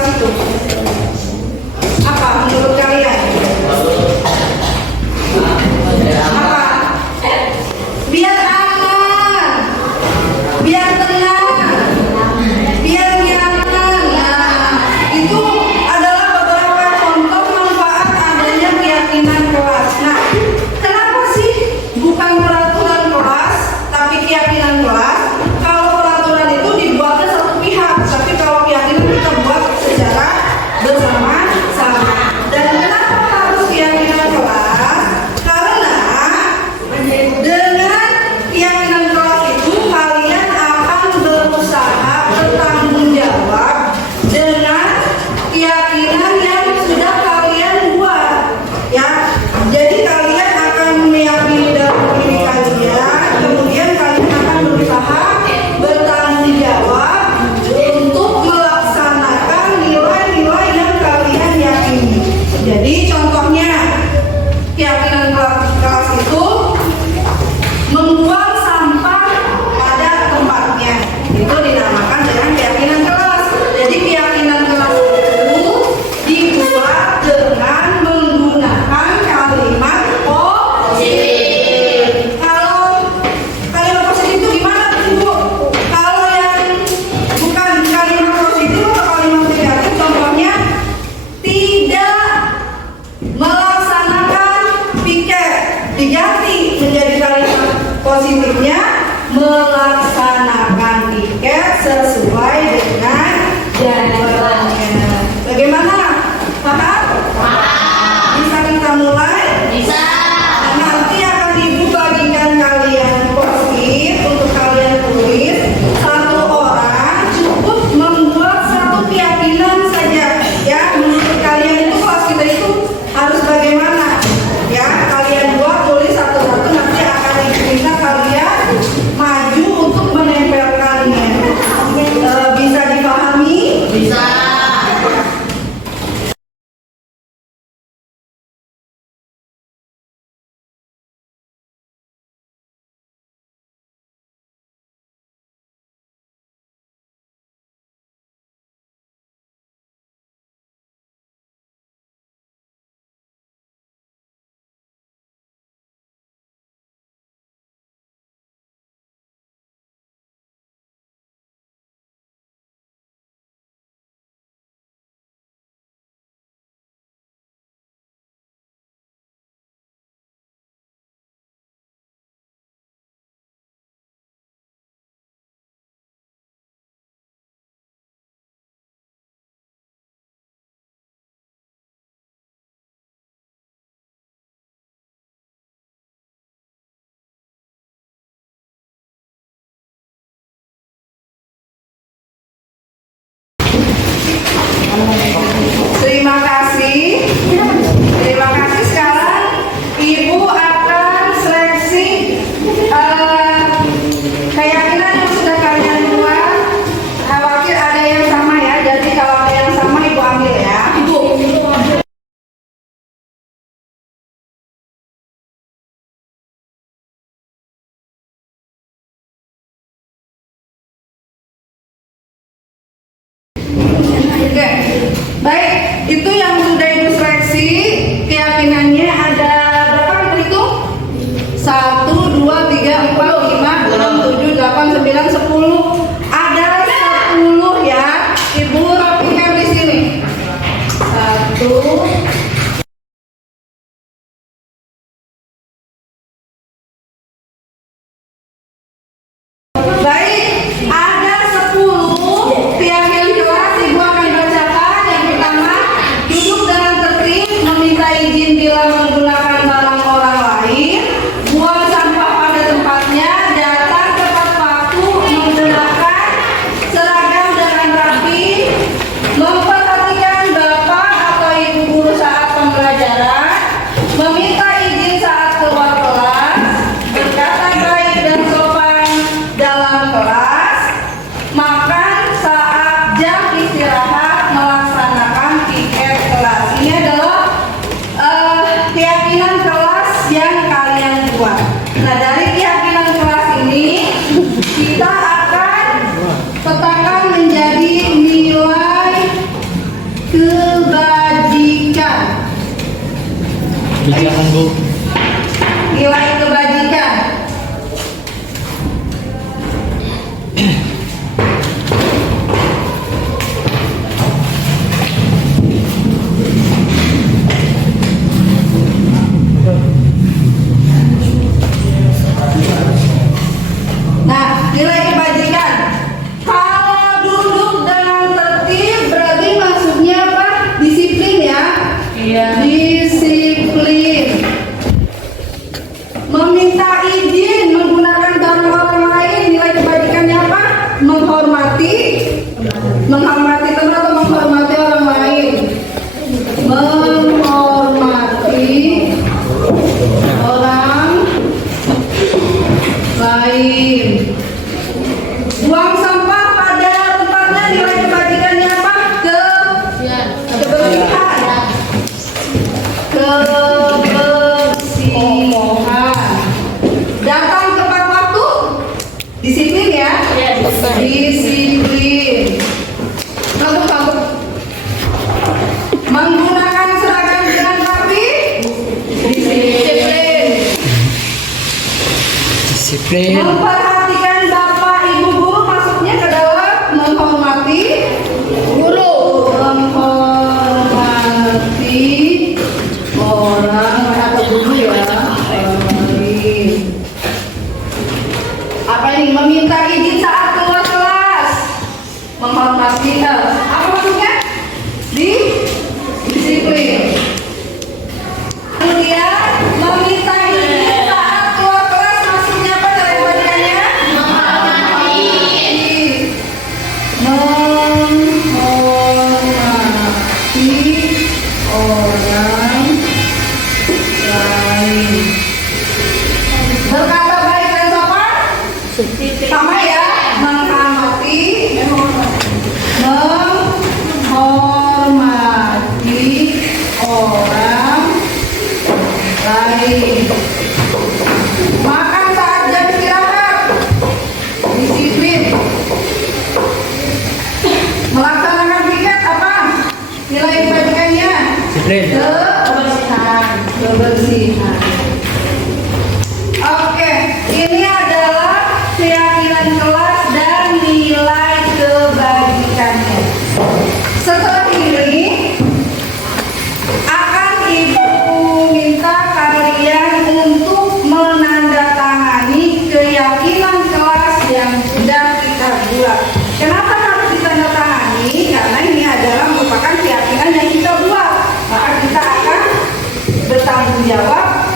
Oke, baik. Itu yang sudah Ibu seleksi keyakinannya ada berapa kita hitung? 1, 2, 3, 4, 5, 6, 7, 8, 9, 10. Ada 10 ya. Ibu rapikan di sini. 1. Baik, ada 10 keyakinan kelas. Ibu akan bacakan. Yang pertama, duduk dalam tertib, meminta izin bila menggunakan barang orang lain, buang sampah pada tempatnya, datang tepat waktu, menggunakan seragam dengan rapi, memperhatikan bapak atau ibu guru saat pembelajaran, meminta izin saat keluar kelas, berkata baik dan sopan dalam kelas, makan saat jam istirahat, melaksanakan piket kelas. Ini adalah keyakinan kelas yang kalian buat. Nah, dari keyakinan kelas ini kita akan petakan menjadi nilai kebajikan. Nilai kebajikan. Nah, nilai kebajikan. Kalau duduk dengan tertib berarti maksudnya apa? Disiplin ya? Iya. Disiplin. Meminta izin menggunakan barang orang lain, nilai kebajikannya apa? Menghormati. Menghormati teman atau menghormati orang lain? Menghormati orang lain. Buang sampah pada tempatnya, nilai kebajikannya apa? Kebersihan. Kebersihan. Datang tepat waktu. Disiplin ya? Disiplin. Sambut. Menggunakan seragam dengan rapi. Disiplin. Memperhatikan bapak ibu guru, maksudnya ke dalam menghormati guru. Menghormati orang atau guru ya. Apa ini? Meminta izin saat keluar kelas. Menghormati. Apa maksudnya? Disiplin. Kemudian meminta izin saat keluar kelas, maksudnya apa dari kebajikannya? Menghormati orang lain. Berkata baik dan sopan. Sama ya, menghormati orang lain. Makan saat jam istirahat. Disiplin. Melaksanakan piket apa? Nilai kebajikannya? Kebersihan. Oke, ini adalah keyakinan kelas dan nilai kebajikannya. Setelah ini akan Ibu minta kalian untuk menandatangani keyakinan kelas yang sudah kita buat. Kenapa harus ditandatangani? Karena ini adalah merupakan keyakinan yang kita buat. Maka kita akan bertanggung jawab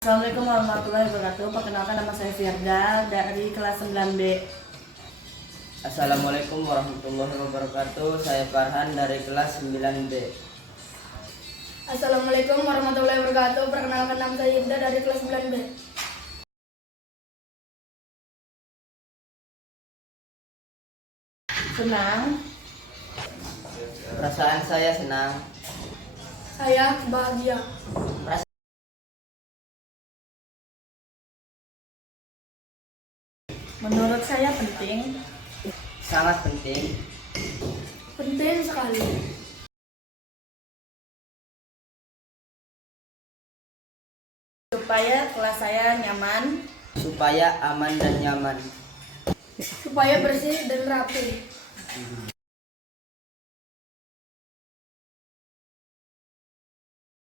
Assalamualaikum warahmatullahi wabarakatuh. Perkenalkan, nama saya Firda dari kelas 9B. Assalamualaikum warahmatullahi wabarakatuh. Saya Farhan dari kelas 9B. Assalamualaikum warahmatullahi wabarakatuh. Perkenalkan, nama saya Ibda dari kelas 9B. Senang, Perasaan saya senang. Saya bahagia. menurut saya penting Sangat penting Penting sekali. supaya kelas saya nyaman, supaya aman dan nyaman. Supaya bersih dan rapi.